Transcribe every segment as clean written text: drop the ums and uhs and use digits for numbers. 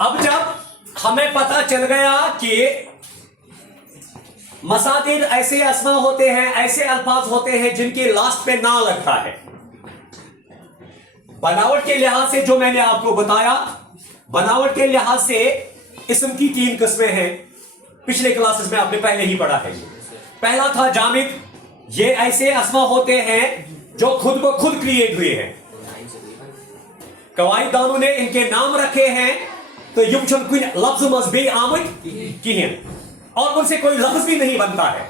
अब जब हमें पता चल गया कि मसादिर ऐसे अस्मा होते हैं, ऐसे अल्फाज होते हैं जिनके लास्ट पे ना लगता है। बनावट के लिहाज से जो मैंने आपको बताया, बनावट के लिहाज से इस्म की 3 किस्में हैं। पिछले क्लासेस में आपने पहले ही पढ़ा है। पहला था जामिद, ये ऐसे अस्मा होते हैं जो खुद ब खुद क्रिएट हुए हैं। कवायदानों ने इनके नाम रखे हैं तो युमशन कोई लफ्ज मजबी आमद की हैं और उनसे कोई लफ्ज भी नहीं बनता है।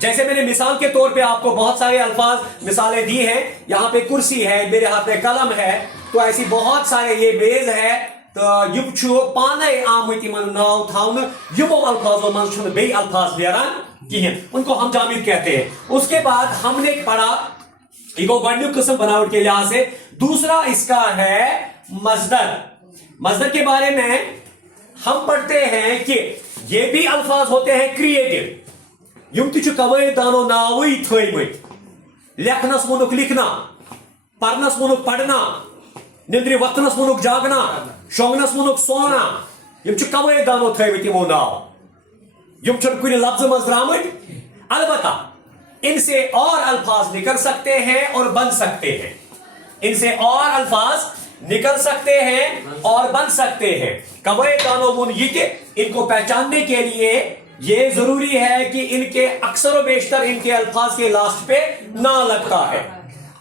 जैसे मैंने मिसाल के तौर पे आपको बहुत सारे अल्फाज मिसालें दी हैं। यहां पे कुर्सी है, मेरे हाथ में कलम है, तो ऐसी बहुत सारे, ये मेज है, तो युमछु पाने आमद इमन नाव थाउन युमो अल्फाजों मंशन बे अल्फाज लेरान की हैं, उनको हम जामिद कहते हैं। उसके बाद हमने पढ़ा इको गण्य किस्म बनावट के लिहाज से। दूसरा इसका है मजदर। मजदर के बारे में हम पढ़ते हैं कि ये भी अल्फाज होते हैं क्रिएटिव। युम तुझ कवायदानो नावई थोइमत, लेखनस मुनुक लिखना, पढ़नस मुनुक पढ़ना, निंद्री वक्तनस मुनुक जागना, शोंगनस मुनुक सोना, युम च कवायदानो थोइमत यमो नाव। युम च कुछ लफ्ज मज द्रामद। अलबत्ता इनसे और अल्फाज निकल सकते हैं और बन सकते हैं। इनसे और अल्फाज निकल सकते हैं और बन सकते हैं। कवए दानो इनको पहचानने के लिए ये जरूरी है कि इनके अक्सर व बेशतर इनके अल्फाज के लास्ट पे ना लगता है।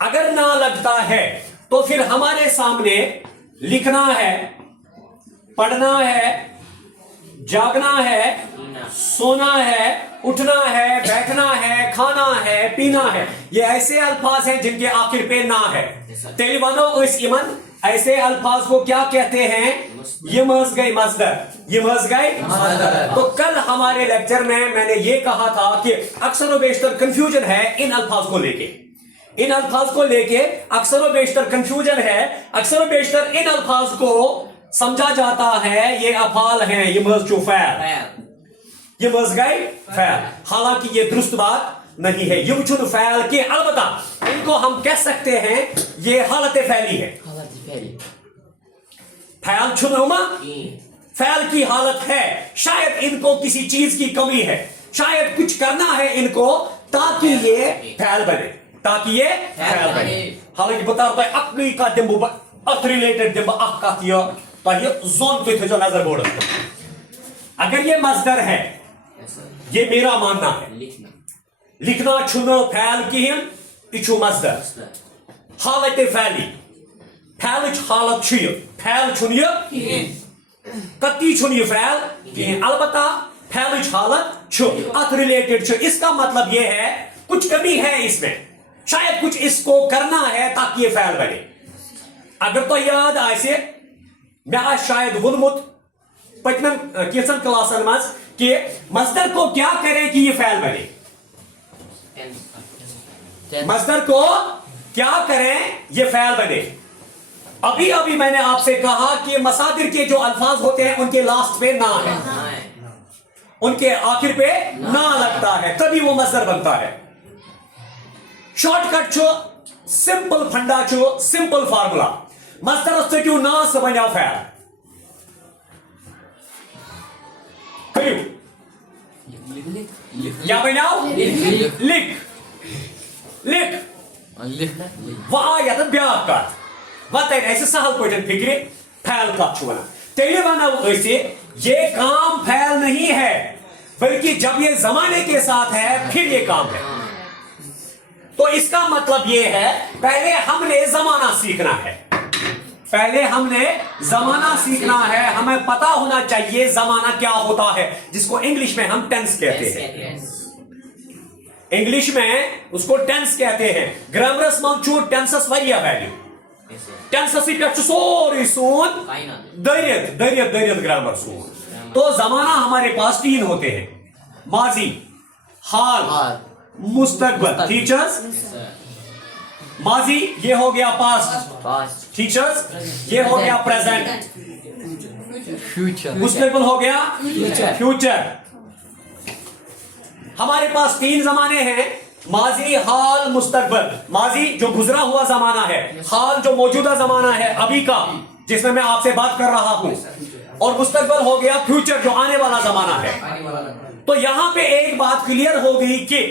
अगर ना लगता है तो फिर हमारे सामने लिखना है, पढ़ना है, जागना है, सोना है, उठना है, बैठना है, खाना है, पीना है, ये ऐसे अल्फाज हैं जिनके आखिर पे ना है। तेलिबानो इस इमन ऐसे अल्फाज को क्या कहते हैं? ये मस गई मसदर, ये मस गई मसदर। तो कल हमारे लेक्चर में मैंने ये कहा था कि अक्सर व बेशतर कंफ्यूजन है इन अल्फाज को लेके। इन अल्फाज को लेके अक्सर व बेशतर कंफ्यूजन है। अक्सर व बेशतर इन अल्फाज को समझा जाता है ये अफाल हैं, ये मस चो फैल, ये मस गए फैल। हालांकि ये दुरुस्त बात नहीं है। युमचुन फैल के अलबत्ता इनको हम कह सकते हैं ये हालत फैली है। फैल छुनुमा फैल की हालत है। शायद इनको किसी चीज की कमी है, शायद कुछ करना है इनको ताकि ये फैल बने, ताकि ये फैल बने। हालांकि बता रहा है अकली का दिम्बु अथ रिलेटेड दिम्बु अख का तियो तो ये जोन पे थे जो नजर बोर्ड। अगर ये मजदर है, ये मेरा मानना है, लिखना छुनो फैल की हम इचु मजदर हालत फैली फैल हालत छु फैल छुनियो कति छुनियो फैल की अलबत्ता फैल हालत छु अथ रिलेटेड छु। इसका मतलब ये है कुछ कमी है इसमें, शायद कुछ इसको करना है ताकि ये फैल बने। अगर तो याद आसे मैं शायद वोनमुत पचमन केसन क्लासन मज कि मजदर को क्या करें कि ये फैल बने। मजदर को क्या करें ये फैल बने। अभी अभी मैंने आपसे कहा कि मसादिर के जो अल्फाज होते हैं उनके लास्ट पे ना है, उनके आखिर पे ना लगता है, तभी वो मजदर बनता है। शॉर्टकट छो, सिंपल फंडा छो, सिंपल फार्मूला। मजदर क्यों ना से बना फैल क्या बनाओ? लिख लिख वाह ब्या कत वत ऐसे सहल पे फिक्र फैल कत तेल वनो ये काम फैल नहीं है, बल्कि जब ये जमाने के साथ है फिर ये काम है। तो इसका मतलब ये है पहले हमने जमाना सीखना है, पहले हमने जमाना सीखना है। हमें पता होना चाहिए जमाना क्या होता है, जिसको इंग्लिश में हम टेंस कहते हैं। इंग्लिश में उसको टेंस कहते हैं। ग्रामरस मंचू टेंसस वरिया वैल्यू टेंसस पे सोरी सोन दरियत दरियत दरियत ग्रामर सोन। तो जमाना हमारे पास 3 होते हैं, माजी, हाल, मुस्तकबल। टीचर्स माजी ये हो गया पास्ट, टीचर्स ये हो गया प्रेजेंट, मुस्तकबिल हो गया फ्यूचर। हमारे पास 3 जमाने हैं, माजी, हाल, मुस्तकबिल। माजी जो गुजरा हुआ जमाना है, हाल जो मौजूदा जमाना है अभी का जिसमें मैं आपसे बात कर रहा हूं, और मुस्तकबिल हो गया फ्यूचर, जो आने वाला जमाना है। तो यहां पे एक बात क्लियर हो गई कि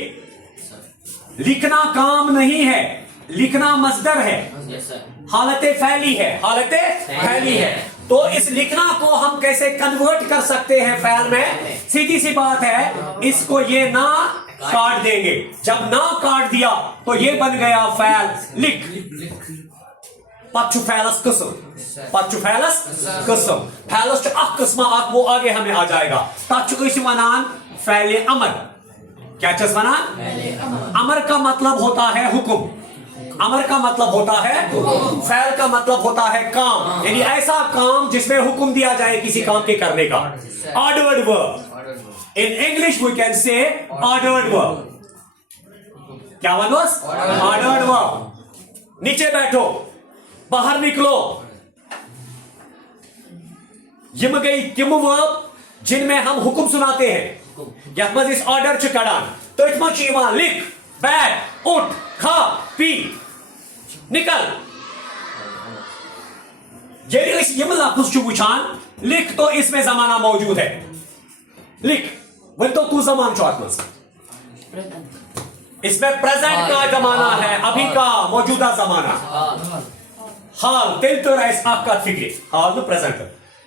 लिखना काम नहीं है, लिखना मजदर है, हालत फैली है, हालत फैली है। तो इस लिखना को हम कैसे कन्वर्ट कर सकते हैं फैल में? सीधी सी बात है, इसको ये ना काट देंगे। जब ना काट दिया तो ये बन गया फैल लिख। पच्चु फैलस कस्म, पच्चु फैलस कस्म, फैलस अख कस्मा अख, वो आगे हमें आ जाएगा। तच्चु इस वनान फैल अमर। क्या चीज वनान? अमर का मतलब होता है हुक्म, अमर का मतलब होता है, फैल का मतलब होता है काम, यानी ऐसा काम जिसमें हुक्म दिया जाए किसी काम के करने का। Ordered verb, in English we can say ordered verb. क्या वनोस? Ordered verb. नीचे बैठो, बाहर निकलो, यम गई तिम वर्ब जिनमें हम हुक्म सुनाते हैं। यथ मज इस ऑर्डर च कड़ान, तो इत मज लिख, बैठ, उठ, खा, पी, निकल। यदि इस यम लफ्ज़ वुचान लिख, तो इसमें जमाना मौजूद है। लिख वो तो तू जमान चौथ, इसमें प्रेजेंट का जमाना है, अभी का मौजूदा जमाना। हाल तिल तो रईस अफकात फिक्री, हाल तो प्रेजेंट,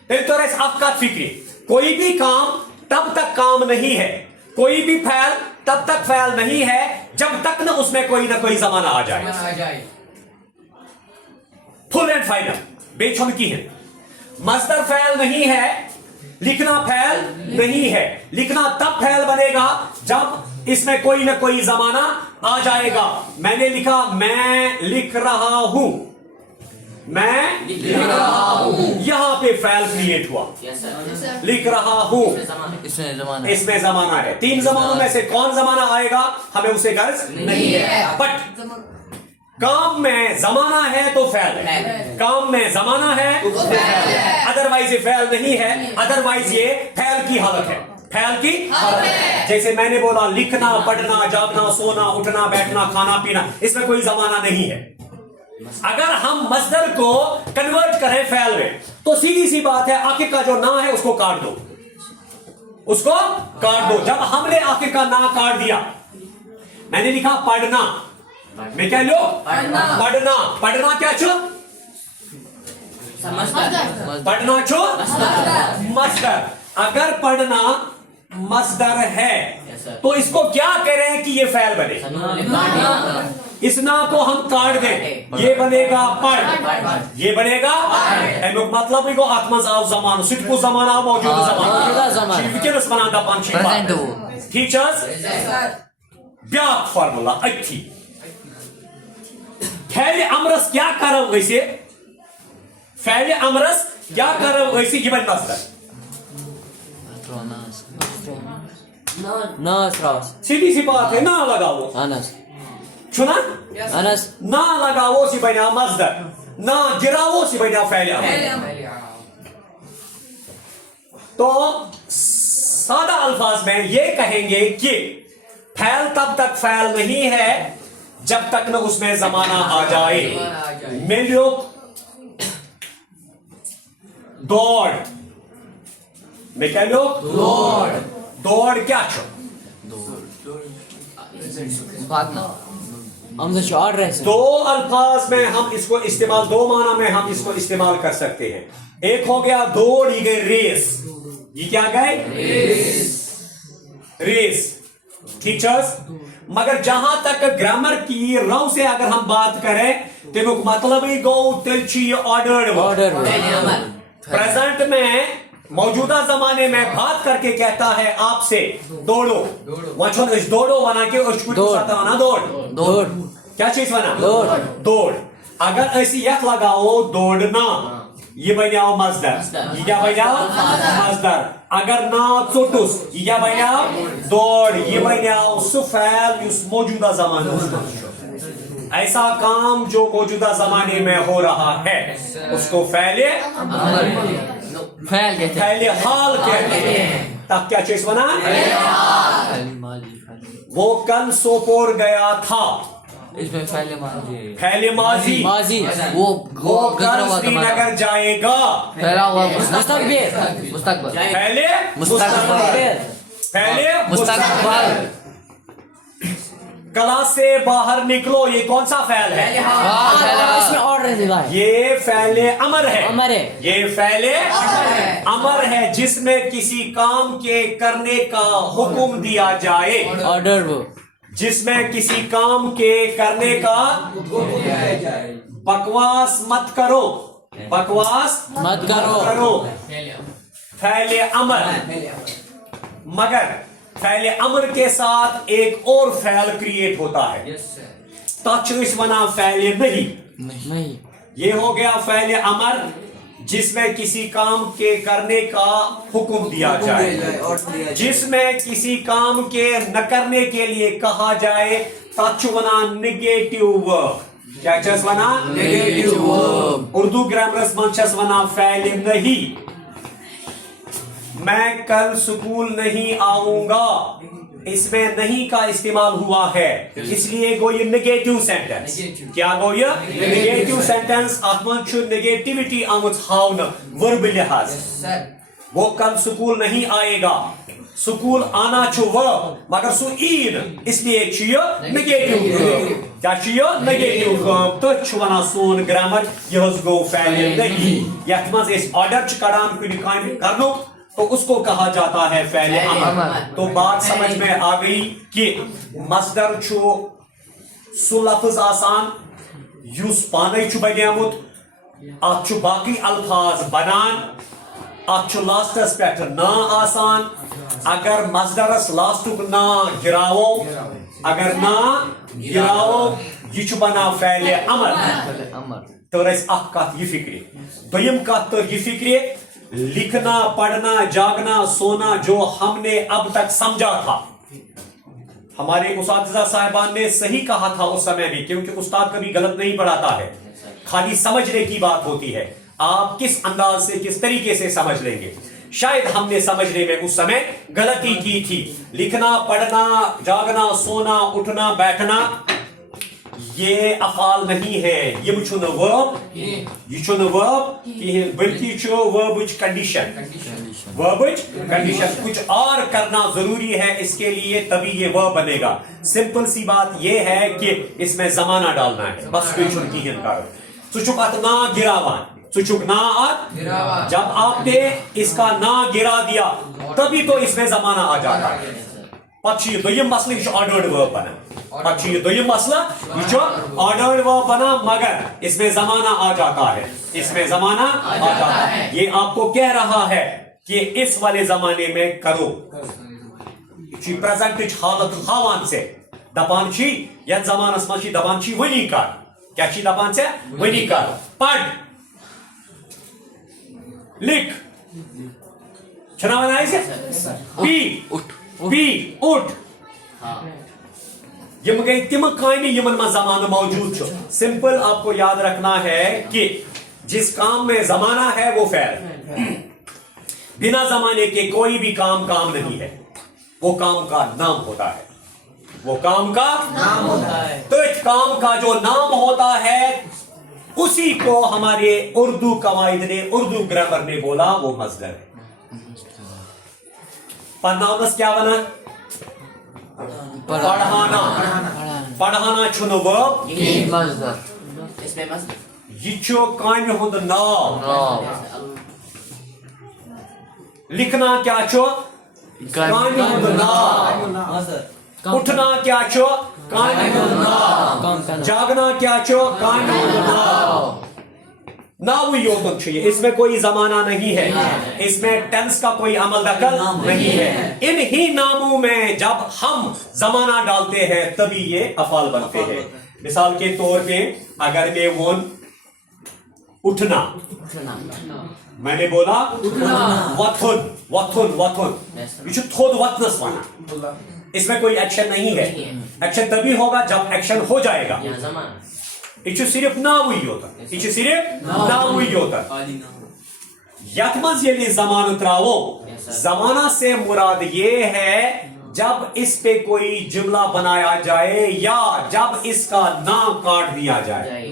तिल तो रईस अफकात फिक्री। कोई भी काम तब तक काम नहीं है, कोई भी फैल तब तक फैल नहीं है जब तक न उसमें कोई ना कोई जमाना आ जाए। फुल एंड फाइनल बेचुन की है। मस्दर फैल नहीं है, लिखना फैल नहीं है। लिखना तब फैल बनेगा जब इसमें कोई ना कोई जमाना आ जाएगा। मैंने लिखा, मैं लिख रहा हूं, मैं लिख रहा हूं, यहां पे फैल क्रिएट हुआ। लिख रहा हूं, इसमें जमाना है। तीन जमानों में से कौन जमाना आएगा हमें उसे गर्ज नहीं है। बट काम में जमाना है तो फैल है, काम में जमाना है तो फैल है, अदरवाइज ये फैल नहीं है, अदरवाइज ये फैल की हालत है, फैल की हालत है। जैसे मैंने बोला, लिखना, पढ़ना, जागना, सोना, उठना, बैठना, खाना पीना, इसमें कोई जमाना नहीं है। अगर हम मस्दर को कन्वर्ट करें फैल में, तो सीधी सी बात है, आखिर का जो ना है उसको काट दो, उसको काट दो। जब हमने आखिर का ना काट दिया, मैंने लिखा पढ़ना, मैं क्या लो? पढ़ना, पढ़ना क्या छो? पढ़ना छो मस्दर। अगर पढ़ना मस्दर है तो इसको क्या करें कि ये फैल बने? इस ना को हम काट दें, ये बनेगा पढ़, ये बनेगा मतलब ही को आत्मज आओ जमानो सिटको जमाना मौजूद जमाना विकनस बनाता पंच टीचर्स ब्याक फार्मूला अच्छी फैल अमरस क्या करम वैसे, फैल अमरस क्या करम वैसे ये बन मस्दर। सीधी सी बात है, ना लगाओ सुना, ना लगाओ सी बना मस्दर, ना गिराओ सी बना फैल अमर। तो सादा अल्फाज में ये कहेंगे कि फैल तब तक फैल नहीं है जब तक न उसमें जमाना आ जाए। मिलो दौड़, मैं कह लो दौड़, दौड़ क्या छो? दो अल्फाज में हम इसको इस्तेमाल, दो माना में हम इसको इस्तेमाल कर सकते हैं। एक हो गया दौड़, ये गए रेस, ये क्या गए रेस टीचर्स। मगर जहां तक ग्रामर की रव से अगर हम बात करें तो मतलब ही गो तिलची ऑर्डर। प्रेजेंट में मौजूदा जमाने में बात करके कहता है आपसे दौड़ो, दौड़ो बना के दौड़, दौड़ क्या चीज बना? दौड़, दौड़। अगर ऐसी यक लगाओ दौड़ना, ये बनियाओ मजदर, ये क्या बनियाओ मजदर। अगर ना चोटुस, ये क्या बनियाओ दौड़, ये बनियाओ सुफैल उस मौजूदा जमाने। ऐसा काम जो मौजूदा जमाने में हो रहा है उसको फैले फैले हाल कहते हैं। तब क्या चीज बना? वो कल सोपोर गया था, इसमें पहले माजी फैले माजी माजी वो वो गुजरा कल हुआ श्रीनगर जाएगा पहला हुआ मुस्तकबिल मुस्तकबल पहले मुस्तकबल पहले मुस्तकबल क्लास से बाहर निकलो, ये कौन सा फैल है? इसमें ऑर्डर है भाई, ये फैले अमर है। अमर है। ये फैले अमर है जिसमें किसी काम के करने का हुक्म दिया जाए, ऑर्डर वो जिसमें किसी काम के करने का बकवास मत करो, बकवास मत करो। फैले अमर, मगर फैले अमर के साथ एक और फैल क्रिएट होता है, तच वना फैले नहीं। ये हो गया फैले अमर जिसमें किसी काम के करने का हुक्म दिया जाए, जिसमें किसी काम के न करने के लिए कहा जाए, तच वना नेगेटिव वर्ब। क्या चीज वना? Negative verb. उर्दू ग्रामर मंचस वना फैले नहीं। मैं कल स्कूल नहीं आऊंगा, इसमें नहीं का इस्तेमाल हुआ है, इसलिए गो ये नेगेटिव सेंटेंस। क्या गो ये नेगेटिव सेंटेंस? आत्मन नेगेटिविटी आमुत हाउन वर्ब लिहाज। वो कल स्कूल नहीं आएगा, स्कूल आना छु वर्ब मगर सु ईन, इसलिए छु नेगेटिव वर्ब। क्या छु नेगेटिव वर्ब? तो छु वना सोन ग्रामर यहस गो फैले नहीं। यथ मज इस ऑर्डर च कड़ान कुछ काम करनो तो उसको कहा जाता है फैले अमर। तो बात समझ में आ गई कि मस्दर छु सु लफ्ज आसान युस पाने छु बनेमुत, अत छु बाकी अल्फाज बनान, अत छु लास्टस पेट ना आसान। अगर मस्दरस लास्टुक ना गिरावो, अगर ना गिरावो यह छु बना फैले अमर। तो रस अख कत यह फिक्रे, दोयम कत तो यह फिक्रे लिखना, पढ़ना, जागना, सोना जो हमने अब तक समझा था। हमारे उस्ताद साहिबान ने सही कहा था उस समय भी, क्योंकि उस्ताद कभी गलत नहीं पढ़ाता है, खाली समझने की बात होती है। आप किस अंदाज से, किस तरीके से समझ लेंगे। शायद हमने समझने में उस समय गलती की थी। लिखना, पढ़ना, जागना, सोना, उठना, बैठना ये अफाल नहीं है, ये मुझे वर्ब, ये छु वर्ब बल्कि छु वर्ब कंडीशन, वर्ब कंडीशन। कुछ और करना जरूरी है इसके लिए, तभी ये वर्ब बनेगा। सिंपल सी बात ये है कि इसमें जमाना डालना है, बस कोई छुटकी है करो। सुचुक ना गिरावान, सुचुक ना आत, जब आपने इसका ना गिरा दिया तभी तो इसमें जमाना आ जाता है। पक्षी दोयम मसला यह ऑर्डर्ड वर्ब बना, पक्षी दोयम मसला यह ऑर्डर्ड वर्ब बना, मगर इसमें जमाना आ जाता है, इसमें जमाना आ जाता है। ये आपको कह रहा है कि इस वाले जमाने में करो। प्रेजेंट हालत हावान से दपान छी या जमानस मची दपान छी वनी कर, क्या छी दपान से वनी कर। पढ़, लिख, छना बनाए से पी, पी, उठ। यम गई तिम कायमी यमन में जमाना मौजूद छो। सिंपल आपको याद रखना है कि जिस काम में जमाना है वो फैल, बिना जमाने के कोई भी काम नहीं है, वो काम का नाम होता है, वो काम का नाम होता है। तो इस काम का जो नाम होता है उसी को हमारे उर्दू कवायद ने, उर्दू ग्रामर ने बोला वो मस्दर है। पढ़नावस क्या बना? पढ़ाना, पढ़ाना छुनो वर्ब, इसमें मस्दर यह छु कामि हुंद नाम। लिखना क्या छु? कामि हुंद नाम। उठना क्या छु? कामि हुंद नाम। जागना क्या छु? कामि हुंद नाम। नाव योतन चाहिए, इसमें कोई जमाना नहीं है, इसमें टेंस का कोई अमल दखल नहीं है। इन ही नामों में जब हम जमाना डालते हैं तभी ये अफाल बनते हैं। मिसाल के तौर पे अगर मैं वो उठना, मैंने बोला वथुन, वथुन, वथुन, ये थोद वतनस वाला, इसमें कोई एक्शन नहीं है। एक्शन तभी होगा जब एक्शन हो जाएगा। ये सिर्फ नाम ही होता, ये सिर्फ नाम ही होता। यथ मज ये जमाना त्रावो, जमाना से मुराद ये है जब इस पे कोई जुमला बनाया जाए या जब इसका नाम काट दिया जाए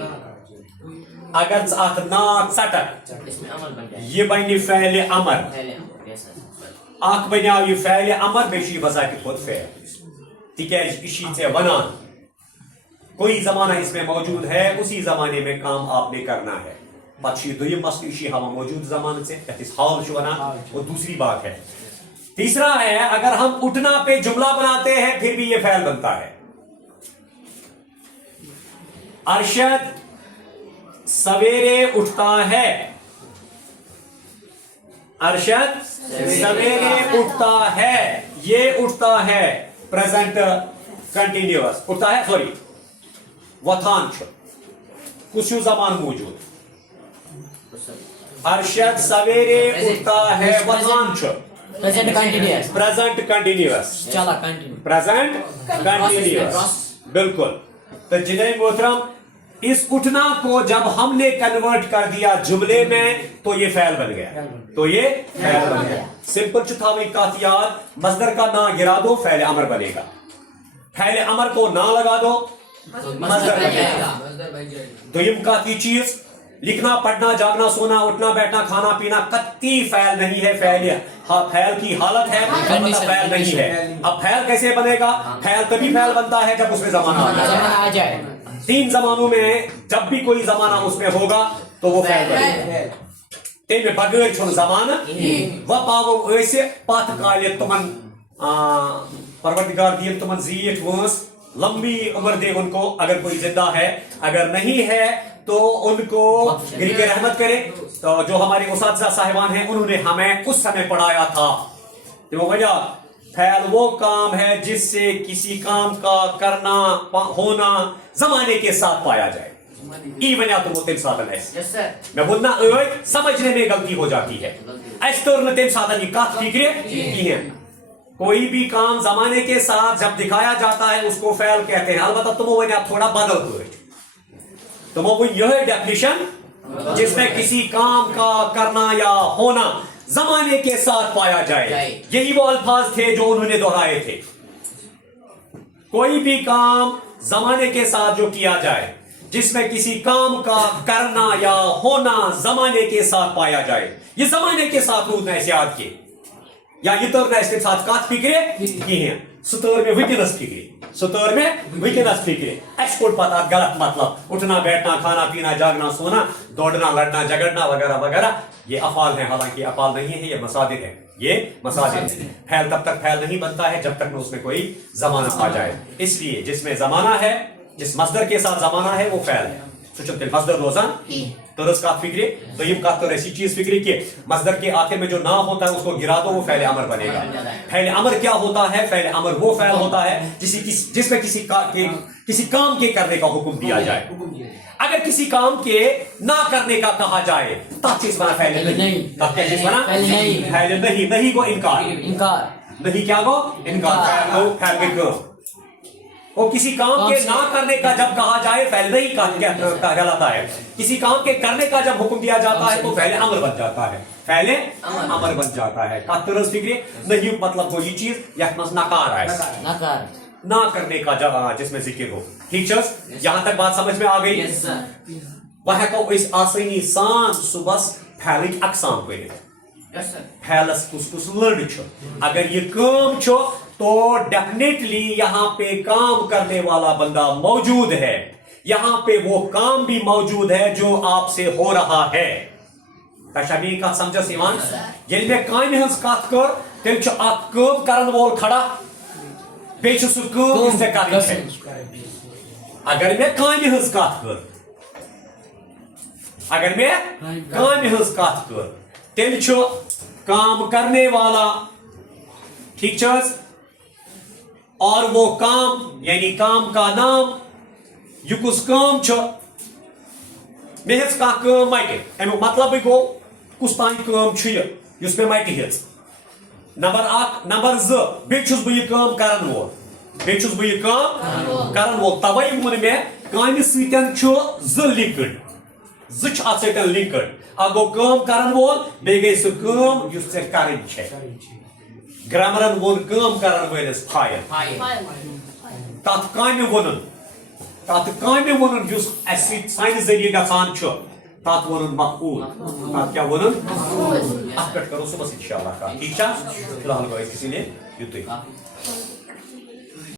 अगर अत नाम सटक इसमें अमल बन जाए ये बन फ़ैल अमर पहले अमल yes sir अख बनियाव ये फ़ैल अमर बेशी बज़ात खुद फ़ैल तिकाज इशी से वनान कोई ज़माना इसमें मौजूद है उसी ज़माने में काम आपने करना है पक्षी दुयम मस्त इशी हम मौजूद ज़माने से हाल जो वना वो दूसरी बात है तीसरा है अगर हम उठना पे जुमला बनाते हैं फिर भी ये फ़ैल बनता है अरशद सवेरे उठता है अरशद सवेरे उठता है ये उठता है प्रेजेंट कंटिन्यूअस उठता है सॉरी वथान कुछ जमान मौजूद अरशद सवेरे उठता है वथान Present continuous. प्रेजेंट कंटिन्यूअस चला continue. प्रेजेंट कंटिन्यूअस बिल्कुल तो जिन्हें मोहतरम इस उठना को जब हमने कन्वर्ट कर दिया जुमले में तो ये फ़ैल बन गया तो ये फ़ैल बन गया सिंपल चुथावी कातियात मस्दर का ना गिरा दो फ़ैल अमर बनेगा फ़ैल अमर को ना लगा दो मस्दर बनेगा दुयम काती चीज लिखना पढ़ना जागना सोना उठना बैठना खाना पीना कत्ती फ़ैल नहीं है फ़ैल की हालत है फ़ैल नहीं है अब फ़ैल कैसे बनेगा फ़ैल तभी फ़ैल बनता है जब उसमें ज़माना आ जाए तीन जमानों में जब भी कोई जमाना उसमें होगा तो वो फ़ैल बनेगा तेरे बगैर छोड़ जमाना वह पावो ऐसे पात काले तुमन परवरदिगार दिए तुमन ज़ीत वंस लंबी उम्र दे उनको अगर कोई जिंदा है अगर नहीं है तो उनको गरीब रहमत करे तो जो हमारे उस्ताद साहिबान हैं उन्होंने हमें उस समय पढ़ाया था तो वजह फ़ैल वो काम है जिससे किसी काम का करना होना जमाने के साथ पाया जाए ई बना तो वो तेम साधन है yes sir मैं बोलना समझने में गलती हो जाती है ऐसे तेम साधन की काफ फिक्रे की है कोई भी काम जमाने के साथ जब दिखाया जाता है उसको फ़ैल कहते हैं अलबत्ता तुम बना थोड़ा बदल हुए तुम वो यह डेफिनेशन जिसमें किसी काम का करना या होना जमाने के साथ पाया जाए यही वो अल्फाज थे जो उन्होंने दोहराए थे कोई भी काम जमाने के साथ जो किया जाए जिसमें किसी काम का करना या होना जमाने के साथ पाया जाए ये जमाने के साथ रूद याद के या ये तो इसके साथ कात फिक्रे की हैं सुतोर में विकनस फिक्रे सुतोर में विकनस फिक्रे एक्सपोर्ट पता गलत मतलब उठना बैठना खाना पीना जागना सोना दौड़ना लड़ना झगड़ना वगैरह वगैरह ये अफाल हैं हालांकि अफाल नहीं है ये मसादिर है ये मसादिर है फ़ैल तब तक फ़ैल नहीं बनता है जब तक न उसमें कोई जमाना आ जाए इसलिए जिसमें जमाना है जिस मस्दर के साथ जमाना है वो फ़ैल है मस्दर रोजान तरस का फिक्रे तो ये तो ऐसी चीज फिक्री कि मस्दर के आखिर में जो ना होता है उसको गिरा दो वो फ़ैल अमर बनेगा फ़ैल अमर क्या होता है फ़ैल अमर वो फ़ैल होता है जिसमें किसी काम के करने का हुक्म दिया जाए अगर किसी काम के ना करने का कहा जाए तब चीज बना फ़ैल नहीं फ़ैल नहीं को इनकार नहीं क्या गो इनकार वो किसी काम के ना करने का जब कहा जाए फ़ैल नहीं कहलाता है किसी काम के करने का जब हुक्म दिया जाता है तो फ़ैल अमर बन जाता है फ़ैल अमर बन जाता है तरस फिक्रे नहीं मतलब कोई चीज या नकार है ना करने का जब जिसमें जिक्र हो ठीक है यहाँ तक बात समझ में आ गई वह को इस आसानी सान सुबह फ़ैल अकसाम पे फ़ैलस कुछ लड़ अगर ये काम छो तो डेफिनेटली यहाँ पे काम करने वाला बंदा मौजूद है यहाँ पे वो काम भी मौजूद है जो आपसे हो रहा है तशबीह का समझ ईमान ये में काम हंस कत कर तेल काम करन वोल खड़ा बे अगर मैं काम हंस कत कर अगर मैं काम हंस कत कर तेल काम करने वाला ठीक है और वो काम यानी काम का नाम यह कुछ काम मे काम मटे अमुक मतलब गो कुछ तान काम पे मटे हेच नंबर 1 नंबर 2 बेचुस बह काम करन वोल बेचुस बह काम करन वोल तवे वोन मे काम सतन ज लिंकड ज अत लिंकड अ गो काम करन वोल बे गई सह काम युस चे करन گرامرن وون کٲم کرن وٲلِس فایل Fire. تتھ کامہِ وونُن یُس اَسہِ سانہِ ذٔریعہٕ گژھان چھُ تتھ وونُن مقبوٗل تتھ کیٛاہ وونُن اتھ پٮ۪ٹھ کرو صبحس انشاءاللہ کتھ ٹھیٖک چھا فی الحال گوٚو أسۍ اسی لیے یُتُے